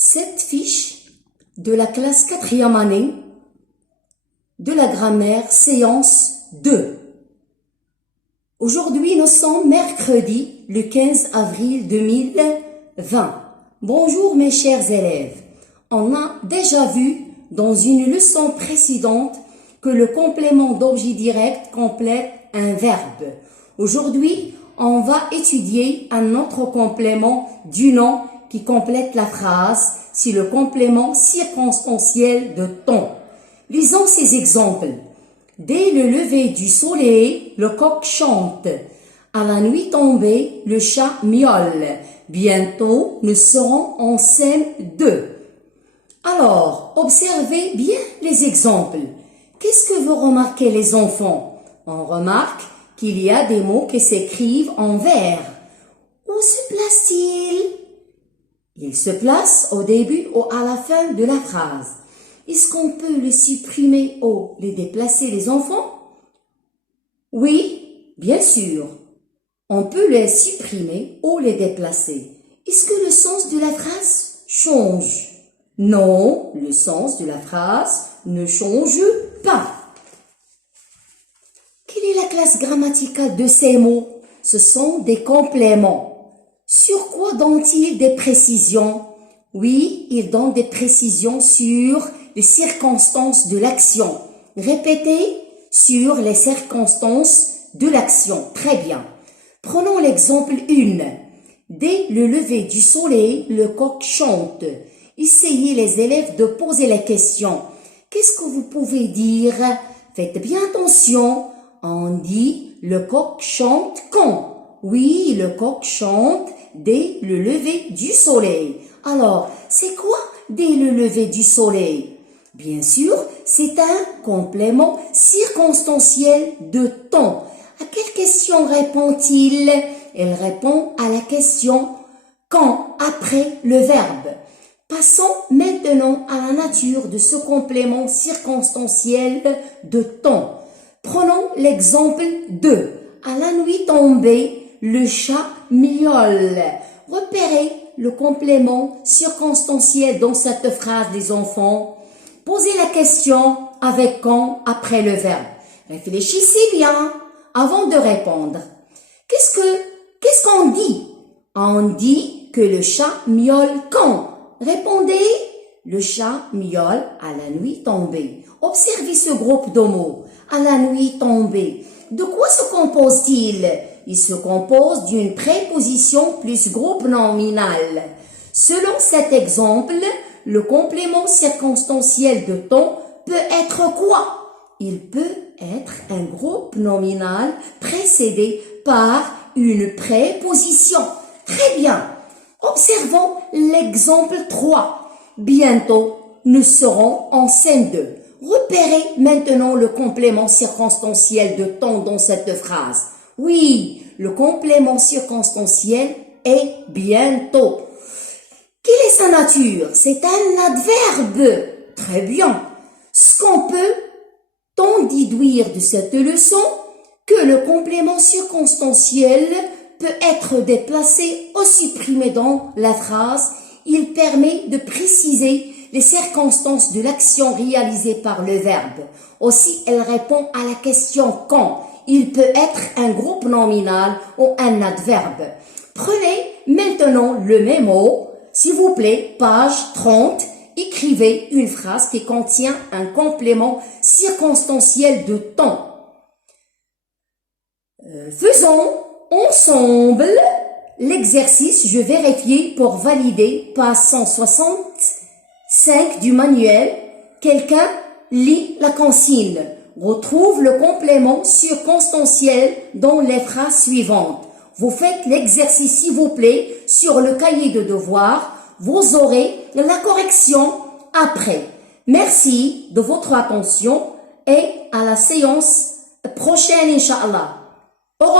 Cette fiche de la classe 4e année de la grammaire séance 2. Aujourd'hui, nous sommes mercredi le 15 avril 2020. Bonjour mes chers élèves. On a déjà vu dans une leçon précédente que le complément d'objet direct complète un verbe. Aujourd'hui, on va étudier un autre complément du nom qui complète la phrase, c'est le complément circonstanciel de ton. Lisons ces exemples. Dès le lever du soleil, le coq chante. À la nuit tombée, le chat miaule. Bientôt, nous serons en CM2. Alors, observez bien les exemples. Qu'est-ce que vous remarquez les enfants? On remarque qu'il y a des mots qui s'écrivent en vers. Où se place-t-il? Il se place au début ou à la fin de la phrase. Est-ce qu'on peut le supprimer ou les déplacer les enfants? Oui, bien sûr. On peut les supprimer ou les déplacer. Est-ce que le sens de la phrase change? Non, le sens de la phrase ne change pas. Quelle est la classe grammaticale de ces mots? Ce sont des compléments. Sur quoi donnent-ils des précisions? Oui, ils donnent des précisions sur les circonstances de l'action. Répétez, sur les circonstances de l'action. Très bien. Prenons l'exemple 1. Dès le lever du soleil, le coq chante. Essayez les élèves de poser la question. Qu'est-ce que vous pouvez dire? Faites bien attention. On dit le coq chante quand? Oui, le coq chante dès le lever du soleil. Alors, c'est quoi dès le lever du soleil? Bien sûr, c'est un complément circonstanciel de temps. À quelle question répond-il? Elle répond à la question quand après le verbe. Passons maintenant à la nature de ce complément circonstanciel de temps. Prenons l'exemple 2. À la nuit tombée, le chat miaule. Repérez le complément circonstanciel dans cette phrase, les enfants. Posez la question avec quand après le verbe. Réfléchissez bien avant de répondre. Qu'est-ce qu'on dit? On dit que le chat miaule quand? Répondez, le chat miaule à la nuit tombée. Observez ce groupe de mots. À la nuit tombée. De quoi se compose-t-il? Il se compose d'une préposition plus groupe nominal. Selon cet exemple, le complément circonstanciel de temps peut être quoi? Il peut être un groupe nominal précédé par une préposition. Très bien. Observons l'exemple 3. Bientôt, nous serons en CM2. Repérez maintenant le complément circonstanciel de temps dans cette phrase. Oui, le complément circonstanciel est bientôt. Quelle est sa nature? C'est un adverbe. Très bien. Ce qu'on peut déduire de cette leçon, que le complément circonstanciel peut être déplacé ou supprimé dans la phrase. Il permet de préciser les circonstances de l'action réalisée par le verbe. Aussi, elle répond à la question quand. Il peut être un groupe nominal ou un adverbe. Prenez maintenant le mémo, s'il vous plaît, page 30. Écrivez une phrase qui contient un complément circonstanciel de temps. Faisons ensemble l'exercice. Je vérifie pour valider page 165 du manuel. Quelqu'un lit la consigne. Retrouve le complément circonstanciel dans les phrases suivantes. Vous faites l'exercice, s'il vous plaît, sur le cahier de devoir. Vous aurez la correction après. Merci de votre attention et à la séance prochaine, Inch'Allah.